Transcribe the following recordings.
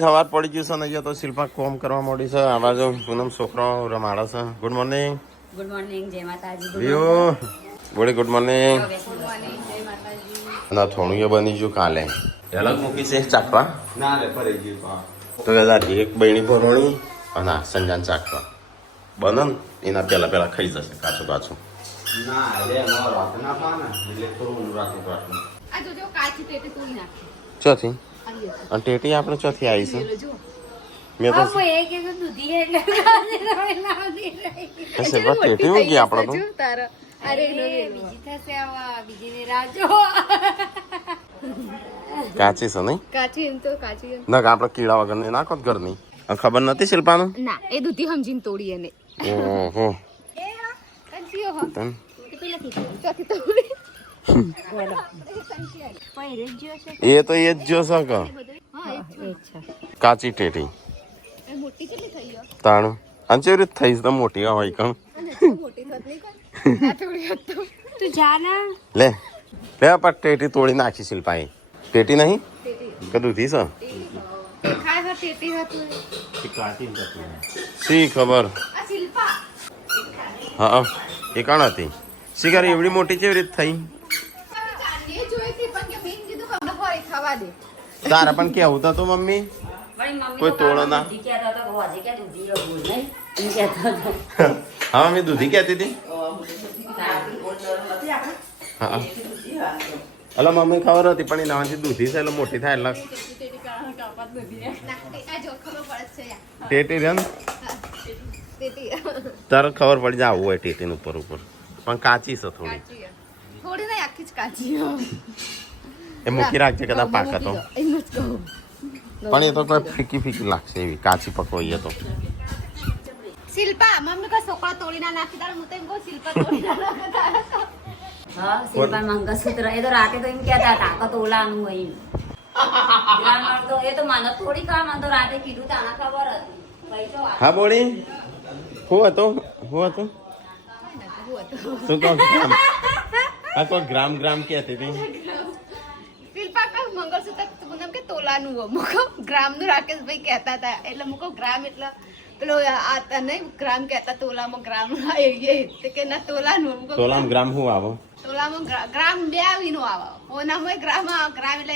સવાર પડી ગયું છે ને અહીંયા તો શિલ્પા કોમ કરવા માંડી છે. આ બાજુ પૂનમ છોકરો રમાડે છે. Good morning. ગુડ મોર્નિંગ, જય માતાજી. Body good morning. Good morning, જય માતાજી. ના થોડું એ બની ગયું કાલે અલગ મૂકી છે ચાકવા ના રે ફરી ગયું તો કદાચ એક બહેણી ભરોણી અને સંજાન ચાકવા બને ને એના પહેલા ખાઈ જશે કાચું કાચું. ના રે અમારો રાત ના પાને એટલે થોડું રાખું પાછું. આ જો કાચી પેટે તોડી નાખી. ચોથી અને ટેટી આપણે ચોથી આવી છે. મેં તો ટેટી હું ગઈ આપણે તો અરે બીજી થશે આવા બીજી ને રાજો કાચી છે નહીં કાચી એમ તો કાચી ના આપણે કીડા વગર ને નાખો ઘરની ખબર નથી શિલ્પાનું ના એ દૂધી સમજીને તોડી એને ઓહો એ તો એ જ જો છે કે કાચી ટેટી તાણું અને કેવી રીતે થઈ તો મોટી હોય કણ લે લે પણ ટેટી તોડી નાખી શિલ્પાએ. ટેટી નહીં કે દૂધી છે શી ખબર. હા એ કાણ હતી શિકાર એવડી મોટી કેવી રીતે થઈ તારા પણ કેવું તો મમ્મી કોઈ તોડો ના. હા મમ્મી દૂધી કહેતી હતી. હા અલા મમ્મી ખબર હતી પણ એ નાવાથી દૂધી છે એટલે મોટી થાય એટલે ટેટી રે ને તારે ખબર પડી જાય આવું હોય ટેટીનું ઉપર પણ કાચી છે થોડી નહીં આખી જ કાચી એ મૂકી રાખજે કદાચ પાકા તો પણ એ તો કોઈ ફીકી લાગશે એવી કાચી પકવાઈએ તો. શિલ્પા મમ્મી કો છોકરા તોડી ના નાખી તારે હું તો એમ કહું શિલ્પા તોડી ના નાખી. હા શિલ્પા મંગળસૂત્ર એ તો રાતે તો એમ કહેતા હતા કે તોલાનું હોય એમ તો એ તો મને થોડી કામ તો રાતે કીધું તાના ખબર હતી. હા બોડી હું હતું શું કહો ગ્રામ હા કોઈ ગ્રામ કહેતી હતી. શિલ્પા કા મંગળસૂત્ર મને કે તોલાનું હોય મુકો ગ્રામ નું રાકેશભાઈ કહેતા હતા એટલે મુકો ગ્રામ એટલે પેલો આ નહીં ગ્રામ કહેતા તોલામાં ગ્રામ એ કે ના તોલાનું તોલામાં ગ્રામ શું આવો તોલામાં ગ્રામ 2 આવીનો આવે ઓનામાં ગ્રામ એટલે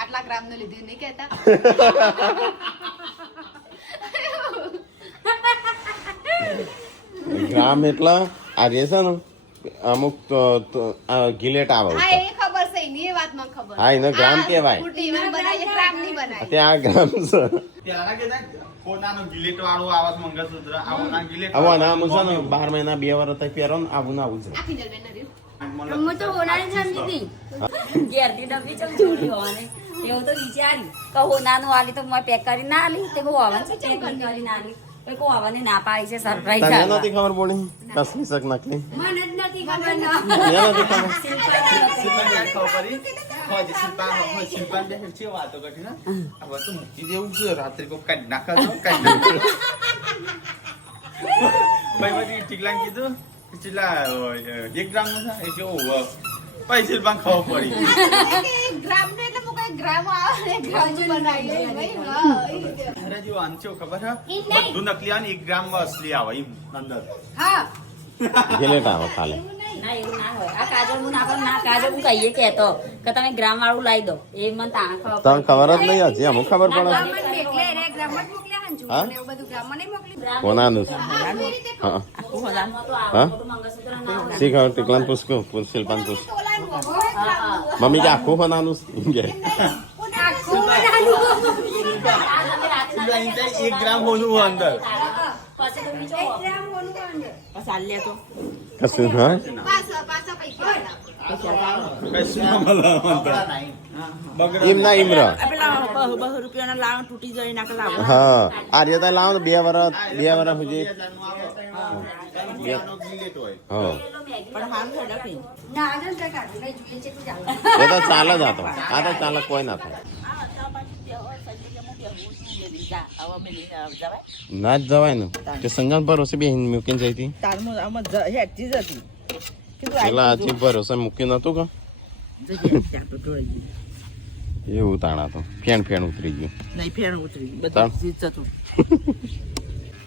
આટલા ગ્રામ નું લીધું નહીં કહેતા. ગ્રામ એટલે આ રે છે ને અમુક ગિલેટ આવે હા એ ખબર છે એની એ વાત મને ખબર. હા એને ગ્રામ કહેવાય ગ્રામ નહીં બનાય ત્યાં ગ્રામ છે પેલા કે કોનાનો ગિલેટ વાળો આવાજ મંગળસૂત્ર આવો ના ગિલેટ આવા નામ છે ને 12 મહિના 2 વર્ષ થઈ પહેરો ને આવું છે. આખી જલબેન ને રહ્યું હું તો હોનાને સમજી હતી ઘેરથી ડબ્બી ચમ જોડી હોવાને એવું તો વિચારી કે હોનાનું આલી તો મેં પેક કરી ના આલી તે બહુ આવવાનું છે પેક કરી ના આલી કોઈ કો આવવાની ના પાડી છે સરપ્રાઈઝ તને નથી ખબર પડી કસલી શક નકલી મને જ નથી ખબર ના નથી ખબર શિલ્પાન બે હેચી વાતો કરી ના આ વાત તો મૂકી દેવું છે રાત્રે કો કાઢ નાખા તો કાઢ નાખા ભાઈ મને ટીકલાન કીધું ચીલા 1 ગ્રામ નો છે એ જો ભાઈ શિલ્પાન ખાવ પડી ગ્રામ ને એટલે મુકો ગ્રામ આવે ગ્રામ બનાવી ભાઈ હા અરે જો આંચો ખબર હે બધું નકલી આવે 1 ગ્રામ માં અસલી આવે એમ અંદર હા ગિલેટ આવે ખાલી ના એવું ના હોય આ કાજલ હું ના ના કાજલ હું કહીએ કેતો કે તમે ગ્રામ વાળું લાવી દો એ મને તાણ તને ખબર જ નહીં હજી અમુક ખબર પડે કોનાનું હા હા શી ખબર ટીકલાન પૂછકો શિલ્પાન પૂછ મમ્મી કે આખું હોનાનું કે 1 ગ્રામ હોનું અંદર કશું હા પાછા પૈસા એમ ના ઇમરા બહુ રૂપિયાના લાવ તૂટી જાય ના કે લાવ હા આ રીતે લાવો તો 2 વર્ષ સુધી હા પણ હાલ ઝડપી ના આગળ કા કાઢી જોઈએ છે તું જાવ એ તો ચાલે જ હતો આ તો ચાલે કોઈ ના થાય ના જ જવાય ને કે સંગમ ભરોસે બેહીન મૂકીને જઈ હતી તારમાં આમાં હેઠી જ હતી પેલા આજે ભરોસે મૂકી નતું કે એવું તાણા તો ફેણ ઉતરી ગયું નહીં ફેણ ઉતરી ગયું તાણ? બધું જીત જતું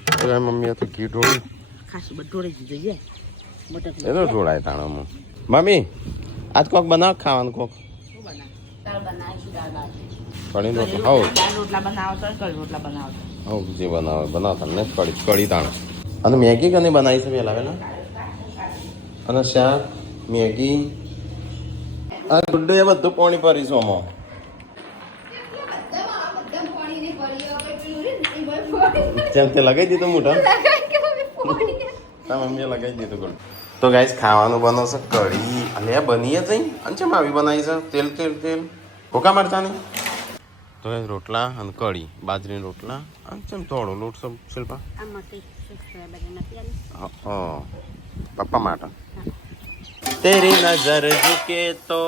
તો કાંઈ મમ્મીએ તો ઘી ઢોળ્યું ખાસ બધું ઢોળી દીધું છે એ તો ઢોળાય તાણામાં મમ્મી આજ કોક બનાવ ખાવાનું કોક દાળ બનાવીશું દાળ ભાત. કઢી રોટલા હવ દાળ રોટલા બનાવતો હોય કઢી રોટલા બનાવતો હવ જે બનાવે બનાવતા ને કઢી તાણ અને મેગી કને બનાવી છે પહેલા પહેલા અને શાક મેગી આ ગુડ્ડે બધું પાણી ભરીશું આમાં તેમ તે લગાવી દીધું મોઢા હા મમ્મીએ લગાવી દીધું ગુડ તો ગાઈસ ખાવાનું બનાવશે કઢી અને આ બનીએ જઈ અને ચમ આવી બનાવી છે તેલ તેલ તેલ ભૂકા મરચાની તો ગાઈસ રોટલા અને કઢી બાજરીના રોટલા અને ચમ થોડો લોટ સબ શિલ્પા પપ્પા માટે તેરી નજર ઝુકે તો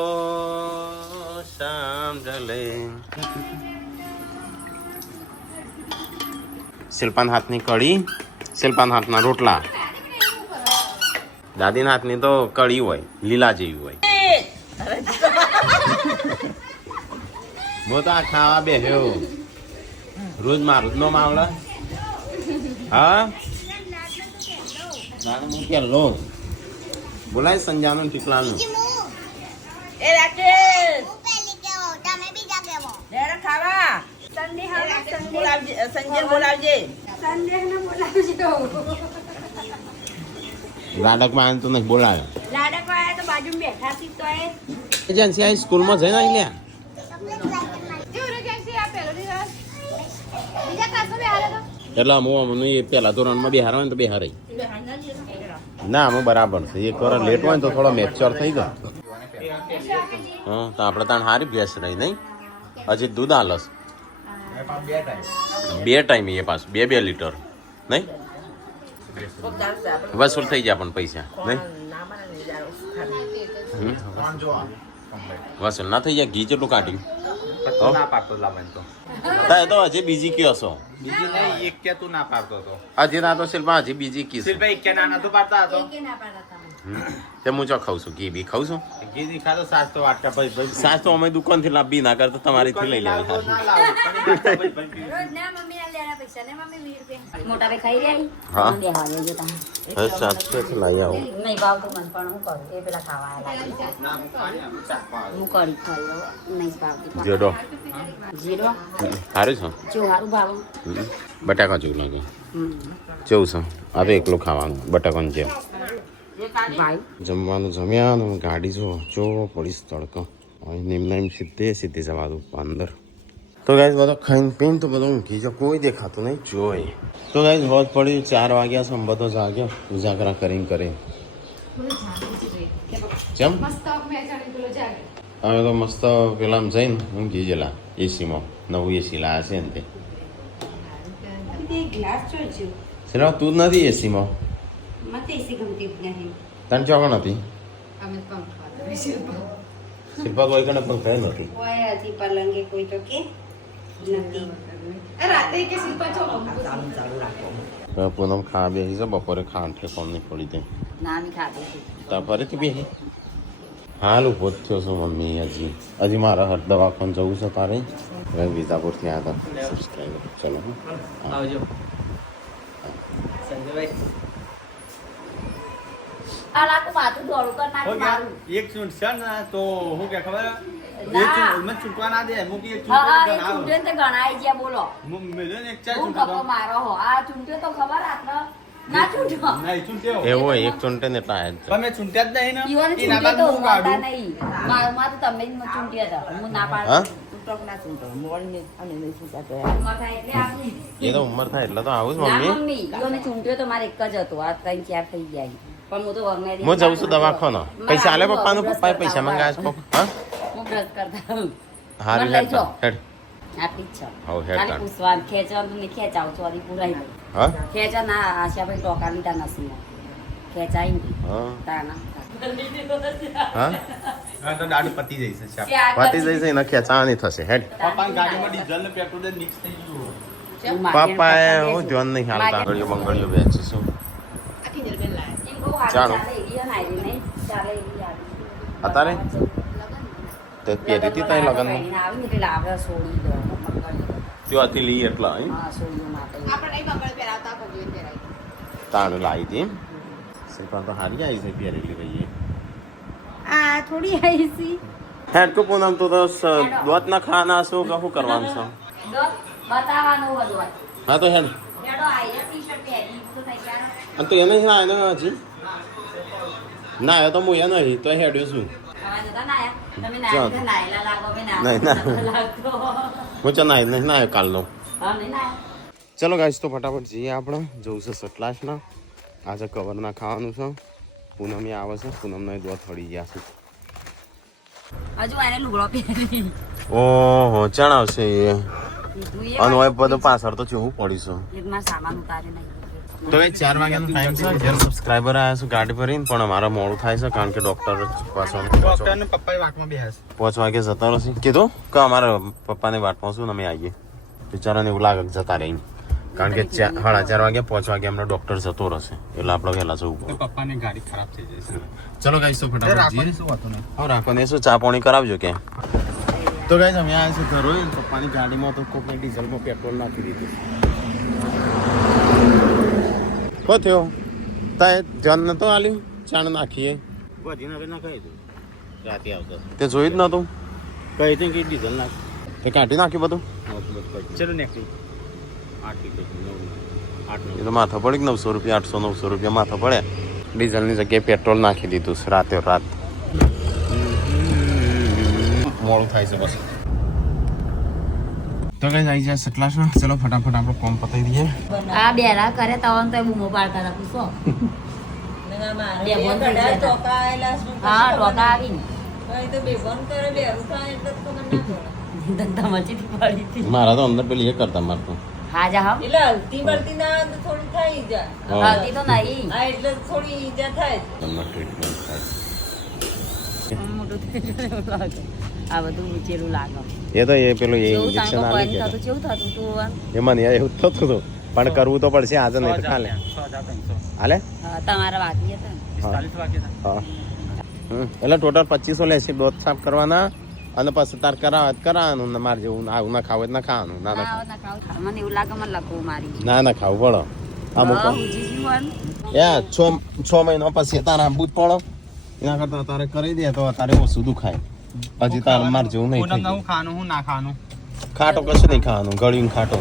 સાંભળે શિલ્પાન હાથની કઢી શિલ્પાન હાથના રોટલા દાદીના હાથની તો કઢી હોય લીલા જેવી હોય હું તો આ ખાવા બેહ્યો રોજ મારું જ નો માવડા હા નાનું હું પેલો બોલાય સંજાનું ટીકલાનું એ રાકેશ લેરા ખાવા સંજય બોલાવજે લાડકમાં તો નહીં બોલાયો એજન્સી આ સ્કૂલમાં જઈને આવી લ્યા એટલે હું એ પેલા ધોરણમાં બિહાર હોય ને તો બિહાર ના હું બરાબર છે એક વાર લેટ હોય ને તો થોડો મેચ્યોર થઈ ગયો હા તો આપણે ત્યાં સારી ભેંસ રહી નહીં હજી દૂધ આલસ બે ટાઈમ એ પાસ 2 લીટર નહીં વસૂલ થઈ જાય પણ પૈસા નહીં વસૂલ ના થઈ જાય ઘી જેટલું કાઢ્યું તો હજી બીજી કયો છો બીજી નહીં એક કે તું ના પાડતો હતો હજી ના તો શિલ્પા હજી બીજી કી છે શિલ્પા એક કે ના નતો પાડતા હતો તે હું ચો ખાઉં છું ઘી બી ખાઉં છું ગીધી ખાતો સાસ તો વાટકા ભાઈ ભાઈ સાસ તો અમે દુકાન થી લાવી ના કરતા તમારી થી લઈ લેવી ના લાવ પણ વાટકા ભાઈ ભાઈ મોટા ભાઈ ખાઈ રહ્યા હા. બે હાલે જો તમે હવે સાસ છે લાવી આવું નહીં ભાવતું મને પણ હું કરું એ પેલા ખાવા આયા ના હું ખાઈ આમ ચાક પાડ હું કરી ખાઈ લઉં નહીં ભાવતી જેડો જીરો સારું છે જો સારું ભાવ બટાકા જેવું લાગે જેવું છે આ તો એકલું ખાવાનું બટાકાનું જેમ ભાઈ જમવાનું જમ્યા ને ગાડી જો પડીશ તડકો નિમ્ન સીધે જવા દઉં અંદર તો ગાઈઝ બધો ખાઈને પીને તો બધું ઊંઘી જાઓ કોઈ દેખાતું નહીં જોઈ તો ગાઈઝ હોત પડી 4 વાગ્યા છે બધો જાગ્યો ઉજાગરા કરીને કરે જેમ હવે તો મસ્ત પેલા જઈને ઊંઘી ગયેલા એસીમાં નવું એસી લાયા છે ને તે સિનેમા તું જ નથી એસીમાં મતે એસી ગમતી નહીં તને ચોકણ હતી શિલ્પા કોઈ કને પણ કહે નથી કોઈ હતી પલંગે કોઈ તો કે નથી પૂનમ ખાવા બેસી છે બપોરે ખાવાનું ઠેકોણ નહીં પડી દે નાની ખાતી હતી ત્યાં ફરીથી બેસી હાલ ઉભો જ થયો છું મમ્મી હજી મારા હર દવાખાને જવું છે તારે હવે વિજાપુરથી આવ્યા હતા સબસ્ક્રાઈબર ચલો આવજો સંજયભાઈ આ લાખો માથું દોડું કર હો નાખું ગયા મારું એક ચૂંટ છે ને તો હું કે ખબર ના. એક ચૂંટ મને ચૂંટવા ના દે મૂકી એક હા હા, એ ચૂંટ ચૂંટ્યો ને તે ગણાય ગયા બોલો મેં એક ચાર હું ચૂંટો કપો મારો હો આ ચૂંટ્યો તો ખબર આટલો ના ચૂંટ્યો નહીં ચૂંટ્યો એવું હોય એક ચૂંટે ને એટલા આવ્યા પણ મેં ચૂંટ્યા જ નહીં ઈવોને ને એના ચૂંટ્યો તો બાદ હું ઉમાતા કાઢું નહીં મારમાં તો તમે જ ચૂંટ્યા હતા હું ના હા પાડું ચૂંટક ના ચૂંટો મોડી અને નહીં ચૂંટાતો ઉંમર થાય એટલે આપું એ તો ઉંમર થાય એટલે તો આવું જ ના મમ્મી મમ્મી ઈવોને ચૂંટ્યો તો મારે એક જ હતો આ 3-4 થઈ ગયા પણ હું તો વગને હું જઉં છું દવાખાનો પૈસા આલે પપ્પાનું પપ્પાએ પૈસા મંગાવ્યા છે પપ્પા હા હું બ્રશ કરતા હું હારી મને લઈ હેડ જાઓ. હેડ આટલી જ છે હવ, હેડ ખાલી તાણ. પૂછવાનું ખેંચવાનું તમે ખેંચાવ છો આની પુરાઈ દઉં હા ખેંચા ના આશાભાઈ ટોકા લીધા નથી ખેંચાઈ ને હા તાના હા હા તો દાડુ પતી જઈશે શાક વાતી જઈ જઈને ખેંચાવાની થશે હેડ પપ્પાની ગાડીમાં ડીઝલ ને પેટ્રોલ મિક્સ થઈ ગયું પપ્પાએ હું ધ્યાન નહીં હાલતા ગળીઓ બંગળીઓ બેસીશું ચાલો. અત્યારે તે પહેરી હતી ત્યાં લગ્નમાં આવી ને એટલે આપણે છોડી દો ત્યાંથી લઈ એટલા અહીં હા છોડીઓ માટે આપણે નહીં બંગડ પહેરાવતા પગલી પહેરાવી તાણ લાવી હતી શિલ્પા તો હારી આવી છે પહેરેલી ભાઈએ આ થોડી આવી છે હેડ કો પૂનમ તો દોત ના ખાના શું કે શું કરવાનું છે બતાવવાનું બધું હા તો હેડ હેડો આઈ ટી-શર્ટ પહેરી તો થઈ ગયા અને તો એને ના એને હજી ના આવ્યો તો હું એ નહીં તો હેડ્યો છું આવા જતા ના આયા તમે ના નાયલા લાગો મે ના નહીં, ના. લાગતો હું ચા ના નહીં ના આવ્યો કાલનો હા નહીં ના ચલો ગાઈસ તો ફટાફટ જઈએ આપણે જવું છે સટલાસના આજે કવરના ખાવાનું છે પૂનમી આવે છે પૂનમનો દોત હળી ગયા છે હજુ આને લુગડો પહેરી ઓહો ચણ આવશે એ કીધું એ અને હવે બધું પાછળ તો જોવું પડીશું એકમાં સામાન ઉતારી નહીં તો ભાઈ 4 વાગ્યાનો ટાઈમ છે ઘેર સબસ્ક્રાઈબર આવ્યા છે ગાડી ભરીને પણ અમારા મોડું થાય છે કારણ કે ડોક્ટર ડોક્ટર ને પપ્પા વાકમાં બેસે 5 વાગે જતા રહેશે કીધું કે અમારા પપ્પાની વાટમાં છું ને અમે આવીએ બિચારાને એવું લાગે કે જતા રહી કારણ કે 4:30 વાગે 5 વાગે એમનો ડોક્ટર જતો રહેશે એટલે આપણે વહેલા જવું પડે પપ્પાની ગાડી ખરાબ થઈ જશે ચલો ગાઈસ તો ફટાફટ રાખવાની શું હતું નહીં હા રાખોને શું ચા પાણી કરાવજો કે તો ગાઈસ અમે આવ્યા છે ઘરે પપ્પાની ગાડીમાં તો કોકને ડીઝલમાં પેટ્રોલ નાખી દીધું કો થયો તાય જન નતો આલ્યું ચાણ નાખીએ બધી નાખી દઉં રાતે આવતો તે જોઈ જ નતું કઈ હતી કે ડીઝલ નાખ તે કાઢી નાખ્યું બધું ચલો નીકળી એ તો માથા પડી 900 રૂપિયા 800 900 રૂપિયા માથા પડે ડીઝલની જગ્યાએ પેટ્રોલ નાખી દીધું છે રાતે રાત મોડું થાય છે બસ તો કઈ આવી જાય સટલાસમાં ચલો ફટાફટ આપણે કોમ પતાવી દઈએ આ બેરા કરે તવન તો બૂમો પાડતા હતા પૂછો બે બોન થઈ ગયા હા ટોકા આવીને ધંધા મચીથી પડી હતી મારા તો અંદર પેલી એ કરતા મારતો હા જા હા એટલે હલતી બળતી ના થોડી થાય ઈજા હાલતી તો નહીં હા એટલે થોડી ઈજા થાય તમને ટ્રીટમેન્ટ થાય મોટું થઈ ગયું એવું લાગે આ બધું ઉચેલું લાગે એ તો એ પેલું એ જેવું ઇન્જેક્શન સાંકો આલી બંધ કે થતું કેવું થતું તું એમાં નહીં એવું થતું હતું પણ કરવું તો પડશે આજે નહીં તો કાલે હાલે હા, તમારા બાકી હતા ને 45 વાગે હા એટલે ટોટલ 2500 લેશે દોત સાફ કરવાના અને પછી તાર કરાવવાનું ને મારે જેવું આવું ના ખાવું ના ખાવાનું ના ના ના, ના, ખાવ. મને એવું લાગે મને લખવું મારી ના ના ખાવું પડો અમુક હા, ઊંચી છે મન. યા 6 મહિના પછી તારે આંબુ જ પડો એના કરતા તારે કરી દે તો તારે ઓછું દુખાય પછી તારે મારે જેવું નહીં પૂનમ થાય હું ખાનું હું ના ખાનું ખાટો કશું નહીં ખાવાનું ગળ્યું ખાટો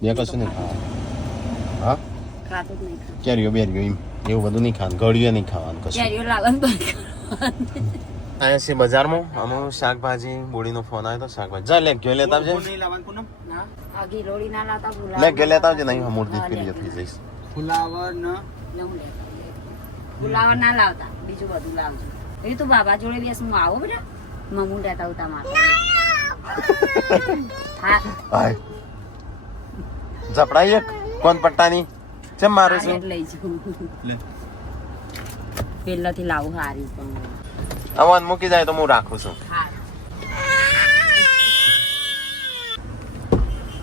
બે કશું નહીં ખાવાનું હા ખાતું જ નહીં ખાવ. કેરીઓ બેરીઓ એમ એવું બધું નહીં ખાવાનું ગળ્યું નહીં ખાવાનું કશું કેરીઓ લાગે ને બંધ કરવાની. અહીંયા છે બજારમાં અમુક શાકભાજી બોડીનો ફોન આવ્યો તો શાકભાજી જા લે ગયો લેતા આવજે નહીં લાવવાનું પૂનમ ના, આ ગિલોડી ના લાવતા ગુલાબ. લે ગયો લેતા આવજે નહીં મૂર્તિ ફેરી થઈ જઈશ ફુલાવર ને લઉં લેતા. ગુલાબ ના લાવતા બીજું બધું લાવજો એ તું બાબા જોડે બેસ હું આવો બેટા મમ્મું લેતા આવતા મારે હા હાય ઝપડાઈ એક કોણ પટ્ટાની ચમ મારું છું લઈ જઉં લે પેલાથી લાવું હારી પણ અમન મૂકી જાય તો હું રાખું છું હા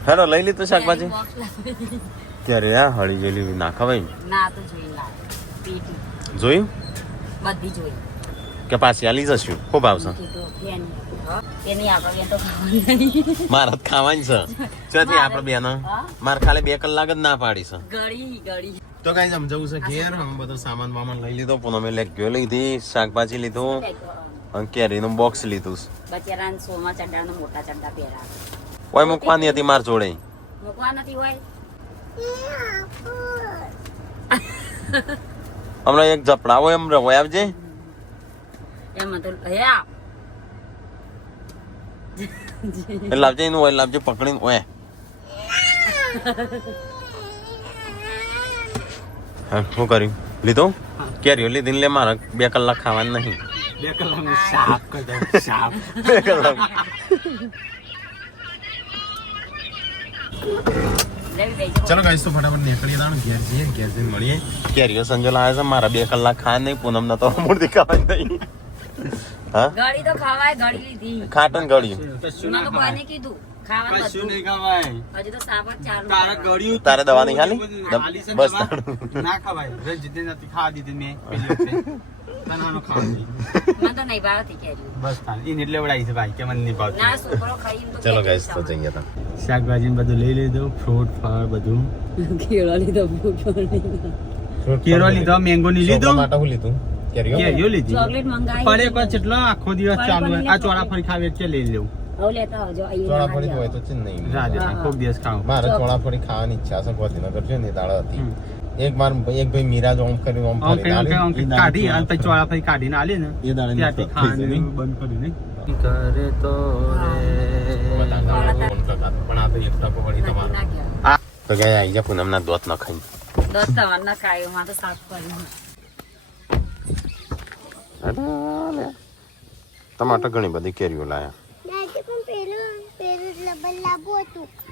હેલો લઈ લીધું શાકભાજી બોક્સ લાવી. ત્યારે આ હળી જેલી ના ખવાય ના તો જોઈ લાવે પેટી જોયું બધી જોઈ કે પાછી આલી જશું ખૂબ આવશે કીધું એની એની આપણે બેન તો ખાવાનું નહીં. મારે જ ખાવાની છે ચોથી આપણે બેન મારે ખાલી 2 કલાક જ ના પાડી છે ગળી તો કઈ સમજાવું છે ઘેર અમે બધો સામાન વામાન લઈ લીધો પણ અમે લેક ગયો લીધી શાકભાજી લીધું અને કેરીનું બોક્સ લીધું બચેરાને સોમાં ચડ્ડાનો મોટા ચડ્ડા પહેરા ઓય મૂકવાની હતી માર જોડે મૂકવા નથી હોય હમણાં એક ઝપડાવો એમ રહો આવજે એમાં તો હે આપ એ લાવજે એનું ઓય લાવજે પકડીને ઓય હા શું કર્યું લીધો કેરીઓ લીધી લે મારે 2 કલાક ખાવાનું નહીં 2 કલાકનું શાક કરી દઉં શાક 2 કલાક લેવી દેજો ચલો ગાઈસ તો ફટાફટ નીકળીએ તાણ ઘેર જઈને મળીએ કેરીઓ સંજોલ આવે છે મારા 2 કલાક ખાય નહીં પૂનમ ના તો મૂર્તિ ખાવાની નહીં હા ગળી તો ખાવાય ગળી લીધી ખાટન ગળ્યું કશું ના ના તો ખવાય કોને કીધું ખાવાનું કશું બધું નહીં ખવાય હજુ તો સાબત ચાર તારા ગળ્યું તારે દવા નહીં ખાલી આલી છે બસ દવા. ના ખવાય જીતે નથી ખાવા દીધી મેં પેલી વખતે તનાનો ખાવાની મને તો નહીં ભાવતી કેરી. બસ તાન ઈને એટલે વડાઈ છે ભાઈ કે મને નહીં ભાવતી ના છોકરો ખાઈ એમ તો ચલો કેરી ગાઈસ તો ખાવાની. જઈએ તા શાકભાજી ને બધું લઈ લીધું ફ્રૂટ ફળ બધું કેળા લીધા, ફ્રૂટ લીધા. કેરો લીધો મેંગો ની લીધો છોકરા માટે હું લીધું કેરીઓ કેરીઓ લીધી ચોકલેટ મંગાવી. ફળે કોઈ કેટલો આખો દિવસ ફળ ચાલુ હોય પણ આ ચોળા ફળી ખાવી એટલે લઈ લેવું હવે લેતા આવજો ચોળા અહીંયા ફળી હોય ના તો ચેન્નઈ રાધે હા. કોક દિવસ ખાવું મારે ચોળા ફળી ખાવાની ઈચ્છા છે ગાંધીનગર છે ને એ દાડો હતી એક ભાઈ મીરા ઓમ કરી ઓમ ઓમ ફરી કઈ ઓમ કઈ કાઢી અને પછી ચોળા ફળી કાઢીને આલી ને એ દાડે ત્યાંથી ખાવાનું બંધ કર્યું ને કરે તો પણ આ તો એક ટકો વળી તમારો ના કહેવાય. તો ગયા આઈ જા પૂનમના દોત ન ખાઈ દસ તમારના ખાયો માં તો સાફ કર્યું. ટમાટર ઘણી બધી કેરીઓ લાયા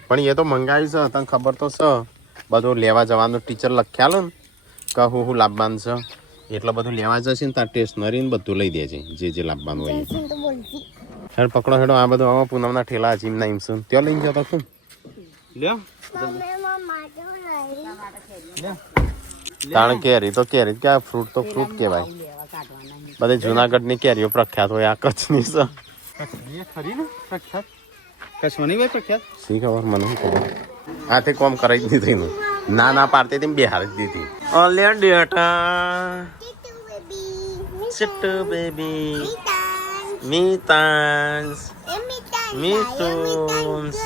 પણ એ તો મંગાવી છે તને ખબર તો છે બધું લેવા જવાનું ટીચર લખ્યાલું ને કે હું લાવવાનું છે એટલે બધું લેવા જશે ને તાર સ્ટેશનરી ને બધું લઈ દે છે જે લાવવાનું હોય હેડ પકડો હેડો આ બધું આમાં પૂનમના ઠેલા જીમ ના ઇમસું ત્યાં લઈને જતો શું લ્યો તાણ કેરી તો કેરી કે ફ્રૂટ તો ફ્રૂટ કહેવાય લેવા કાઢવાના. બધે જુનાગઢની કેરીઓ પ્રખ્યાત હોય આ કચ્છની છે એ ખરી ને પ્રખ્યાત કશવાની ભાઈ પ્રખ્યાત શી ખબર મને શું ખબર આથી કોમ કરાવી જ દીધી ના ના પાડતી હતી બેહાર જ દીધી ઓલે ડેટા ચિટ્ટુ બેબી મીતાંસ મીતુન્સ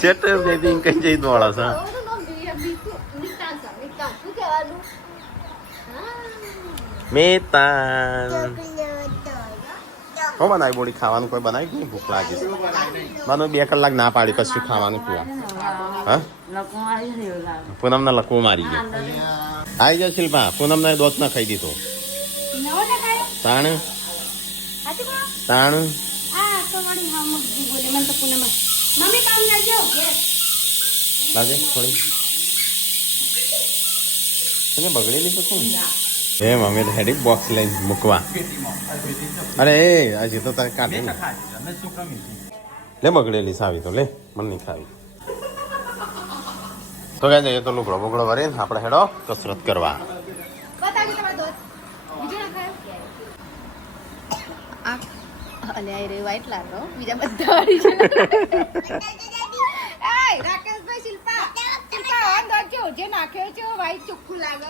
ચિટ્ટુ બેબી કઈ જઈ દોડા છે મીતાન હો બનાવી બોડી ખાવાનું કોઈ બનાવી કે નહીં ભૂખ લાગી છે મને 2 કલાક ના પાડી કશું ખાવાનું પીવા હા લોકો આવી ને એવું લાગે. પૂનમના લકવો મારી ગયો આવી જાય શિલ્પા પૂનમના દોત ના ખાઈ દીધો નવો ના ખાયો? તાણ સાચું કહો? તાણ આ તો વળી હા મુદ્દી બોલી મને તો પૂનમમાં. મમ્મી કામ કરજો. Yes. લાગે થોડી તને બગડેલી તો શું એ મમ્મી તો હેડી બોક્સ લઈને મૂકવા અરે એ હજી તો તારે કાઢે ને લે બગડેલી સાવી તો લે મને નહીં ખાવી તો કહે જઈએ તો લુગડો બગડો વરે ને આપણે હેડો કસરત કરવા વ્હાઈટ લાગો બીજા બધા વાળી છે રાકેશભાઈ શિલ્પા શિલ્પા જે નાખ્યો છે વ્હાઈટ ચોખ્ખું લાગે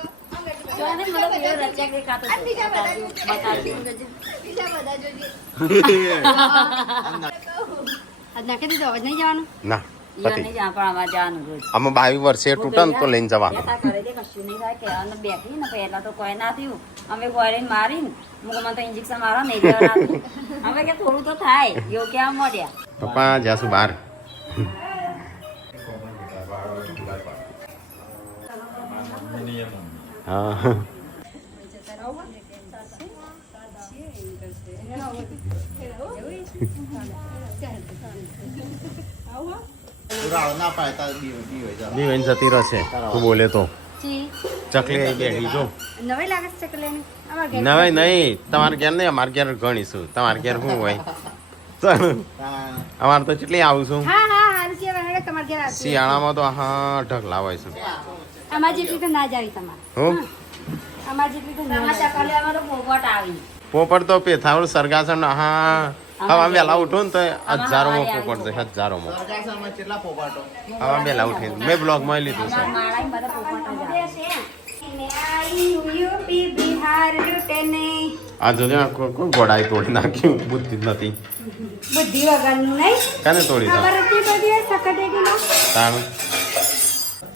જો ને મને પેલો રચ્યા કે ખાતો હતો. બીજા બધા બતાવજો. બીજા બધા જોજે આજ નાખી દીધો અવાજ નહીં જવાનું ના ઈવન પતિ નહીં જવાનું પણ આમાં જવાનું રોજ. આમાં 22 વર્ષે તૂટે ને તો લઈને જવાનું બેઠા કરે તે કશું નહીં થાય કે અને બેઠી ને પહેલા તો કોઈ ના થયું અમે ગોળીને મારીને મુકો મને તો ઇન્જેક્શન મારવા નહીં દેવાના અમે કે થોડું તો થાય એવું કેવા મળ્યા. પપ્પા જાસુ બહાર હા બીવેન જતી રહેશે તું બોલે તો ચકલી અહીં બેઠી જો નવી લાગે છે ચકલીની અમાર ઘેર નવાઈ નહીં તમારે ઘેર નહીં અમારે ઘેર ગણીશું તમારે ઘેર શું હોય અમારે તો કેટલી આવું છું હા હા હારું છે હવે તમાર ઘેર આવશે શિયાળામાં તો હા ઢગલા હોય છે અમાર જેટલી તો ના જાવી તમાર હું અમાર જેટલી તો ના આમાં જાવી. ચકલીઓમાં તો પોપટ આવી. પોપટ તો પેથાવડ સરગાસણ હા હવે વહેલા ઉઠું ને તો હજારોમાં પોપટ છે હજારોમાં હવે વહેલા ઉઠી મેં બ્લોગમાં લીધું છે માળામાં બધા પોપટ જ આવે. યુપી બિહાર લૂંટેને આ જોજો આ કોઈ ગોડાઈ તોડી નાખ્યું બુદ્ધિ જ નથી બુદ્ધિ વગરનું નહીં કાને તોડી છે ખબર હતી બધી સકટેટીનો તાણ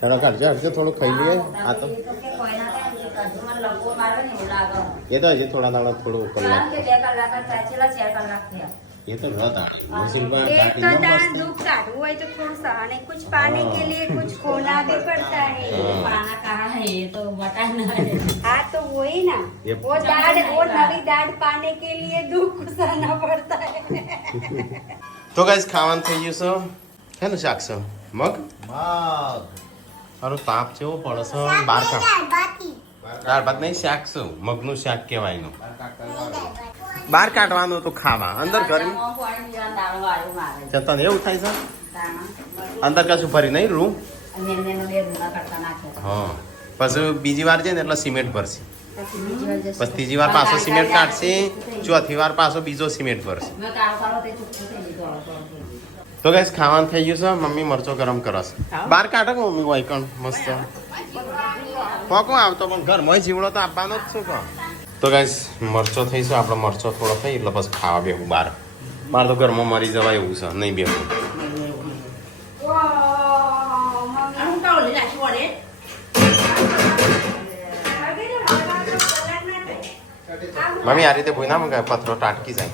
ચાલો કાઢજો હરજો થોડું ખાઈ લઈએ આ તો એ તો કે કોઈના ત્યાં કઢુમાં લગવો મારે ને એવું લાગે. એ તો હજી થોડા દાડા થોડું કલાક ચાલો કે 2 કલાક જ થાય. છેલ્લા 4 કલાક થયા. એ તો ઘર एक तो दान दुख काटू है तो थोड़ा सहने कुछ पाने के लिए कुछ खोना भी पड़ता है પાના કहाँ है ये तो बता ना है. हाँ तो वही ना ये वो दाढ़ वो नवी दाढ़ पाने के लिए दुख सहना पड़ता है તો ગાઈસ ખાવાનું થઈ ગયું છે હેનું શાક છે મગ મારું તાપ જેવો પડે છે બાર કાઢ દાળ ભાત નહીં શાક છે મગનું શાક કહેવાય એનું બહાર કાઢવાનું તો ખાવા અંદર ઘર આમાં પાણી પીવાનું દાડો આવ્યો મારે. જતા એવું થાય છે તાણા. અંદર કશું ફરી નહીં રૂમ અને એમને બે રૂના કરતા નાખ્યા. હા પછી બીજી વાર છે ને એટલે સિમેન્ટ ભરશે પછી ત્રીજી વાર પાછો સિમેન્ટ કાઢશે ચોથી વાર પાછો બીજો સિમેન્ટ ભરશે તો ગાઈસ ખાવાનું થઈ ગયું છે મમ્મી મરચો ગરમ કરશે બહાર કાઢો કે મમ્મી વાયકણ મસ્ત કોકો આવતો પણ ઘરમાં જીવડો તો આપવાનો જ છું કો તો ગાઈસ મરચો થઈ છે આપણો મરચો થોડો થઈ એટલે પછી ખાવા બેવું બહાર તો ઘરમાં મરી જવાય એવું છે નહીં બેવું મમ્મી આ રીતે ભૂઈ ના મંગાય પથરો ટાટકી જાય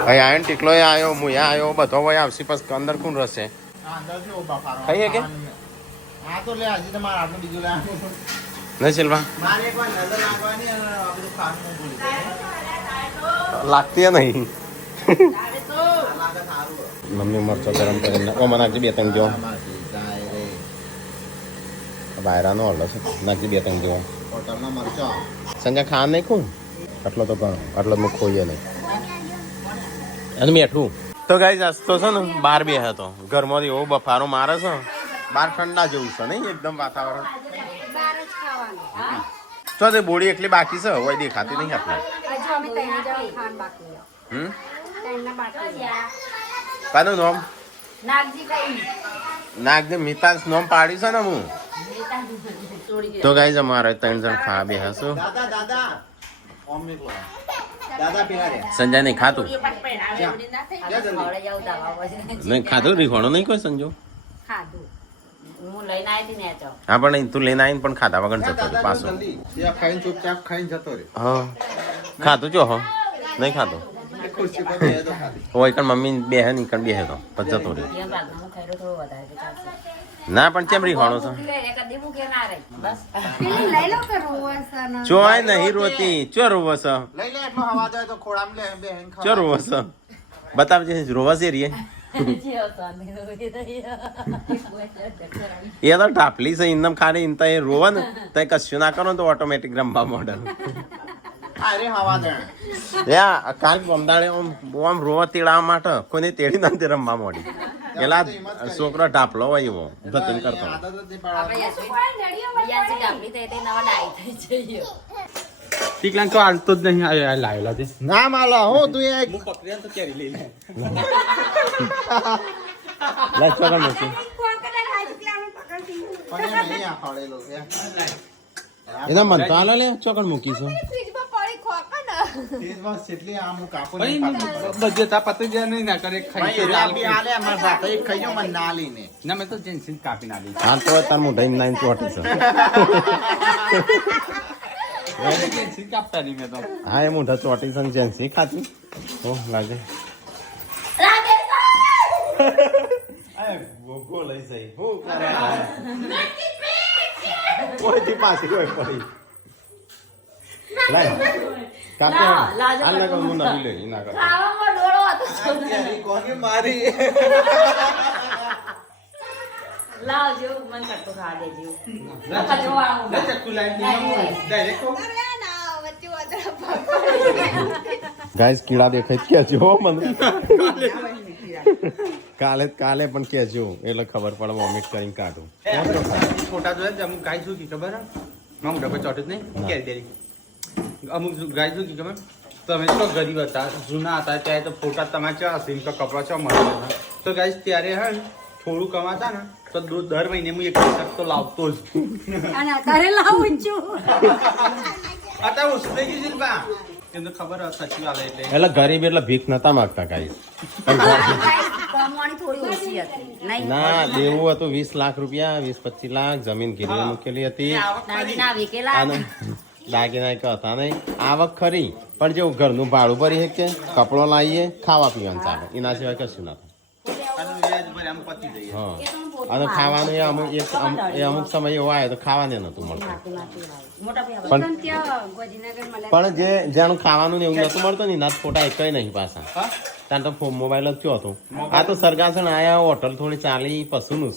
અહીં આયો ને ટીકલો આવ્યો મુયા આવ્યો બધો હોય આવશે પછી અંદર કોણ રસે ખાઈએ કે હા તો લે હજી તમારે આટલું બીજું લે નહીં શિલ્પા મારે એકવાર નજર લાગવાની અને આ બધું ખાવાનું ભૂલી જાય લાગતી નહીં લાગે સારું મમ્મી મરચો ગરમ કરીને ઓ મને નાખજી બે ત્રણ જેવો બાયરાનો હલ્લો છે નાખજી બે ત્રણ જેવો હોટલના મરચા સંજય ખાવા નહીં ખું આટલો તો ઘણો આટલો મેં ખોઈએ નહીં અને મેઠું તો ગાઈસ આજ તો છે ને બહાર બે હતો ઘરમાંથી એવો બફારો મારે છે બહાર ઠંડા જેવું છે નહીં એકદમ વાતાવરણ તો તે બોડી એટલી બાકી છે હોય દેખાતી નહીં આપણે કાનું નામ નાગજી મિતાસ નામ પાડ્યું છે ને હું તો ગાઈસ અમારે 3 જણ ખાવા બે હશું દાદા દાદા ઓમની કો દાદા પીહારે સંજય નહીં ખાતું નહીં ખાતું રીખોણો નહીં કોઈ સંજો હા પણ નહીં તું લઈને આવીને પણ ખાતા વગર જતો રહ્યો પાછો ખાઈને ચૂપચાપ ખાઈને જતો રે હા ખાતું જો હો નહીં ખાતો ખુરશી પર બેહે તો ખાલી હોય કણ મમ્મી બેહે નહીં કણ બેહે તો પછી જતો રહ્યો ના પણ કેમ રીખોણો છે ચોય નહીં રોતી ચો રોવો છે લઈ લે એટલો હવા દે તો ખોડામ લે બેહીને ખા ચો રોવો છે બતાવજે રોવા છે રીએ એ તો ઢાપલી છે ઇન્દમ ખાલી ઇન એ રોવા ને તો કશું ના કરો તો ઓટોમેટિક રમવા મોડલ અરે હવા દે યા કાલ ગમદાડે આમ રોવા તેડાવા માટે કોઈને તેડી નથી રમવા મોડી પેલા છોકરો ઢાપલો હોય એવો ભતન કરતો આદત જ નહીં પાડવાની ટીકલાંગ તો હાલતો જ નહીં લાવેલા છે ના માલા હું તું એક લાઈટ પકડ નથી પણ એ નહીં આ પાડેલો છે એના મન તો આલો લે ચોકડ મૂકી છે તેજ બસ એટલી આમ હું કાપું ભાઈ નહીં પાડતો બધે તા પતી જાય નહીં ના કરે ભાઈ ખાઈ એલા બી આલે અમાર સાથે એક ખાઈ મને ના લઈને ના મેં તો જેન્સી કાપી નાખી હા તો તાર મોઢાઈ નાઈન ચોટી છે જેન્સી કાપતા નહીં મેં તો હા એ મોઢા ચોટી છે જેન્સી ખાતી ઓ લાગે ગોગો લઈ જઈ હું કરે ઓયથી પાછી કોઈ પડી લાય કાકે હાલ ના કરું હું નવી લઈ ના કર કોને મારી લાવજો મન કરતો ખા દેજો ગાઈસ કીડા દેખાય કેજો મને કાલે પણ કેજો એટલે ખબર પડે વોમિટ કરીને કાઢું ફોટા જોયા અમુક ગાય શું કી ખબર મામું ડબ્બે ચોટે જ નહીં કેરી દેરી અમુક ગાય શું કી ખબર તમે તો ગરીબ હતા જૂના હતા ત્યારે તો ફોટા તમારે ચા હશે તો કપડા ચા મળે તો ગાય ત્યારે હે થોડું કમાતા ને તો દર મહિને હું એક વખત તો લાવતો જ અત્યારે લાવું છું અત્યારે ઓછું થઈ ગયું છે ને બા એમને ખબર સચી વાલે એટલે ગરીબ એટલે ભીખ નતા માંગતા ગાઈસ કમાણી થોડી ઓછી હતી નહીં ના દેવું હતું 20 લાખ રૂપિયા 20-25 લાખ જમીન ગીરવે મૂકેલી હતી દાદીના વેકેલા અને દાગીના કે હતા નહીં આવક ખરી પણ જેવું ઘરનું ભાડું ભરી શકે કપડો લાવીએ ખાવા પીવાનું ચાલે એના સિવાય કશું ના થાય હા અને ખાવાનું એ અમુક સમય એવો આવ્યો તો ખાવાને નતું મળતું પણ જેનું ખાવાનું ને એવું નતું મળતું ને એના ફોટા એક નહીં પાછા ત્યાં તો મોબાઈલ જ કયો હતો આ તો સરગાસણ આયા હોટલ થોડી ચાલી પશુનું છે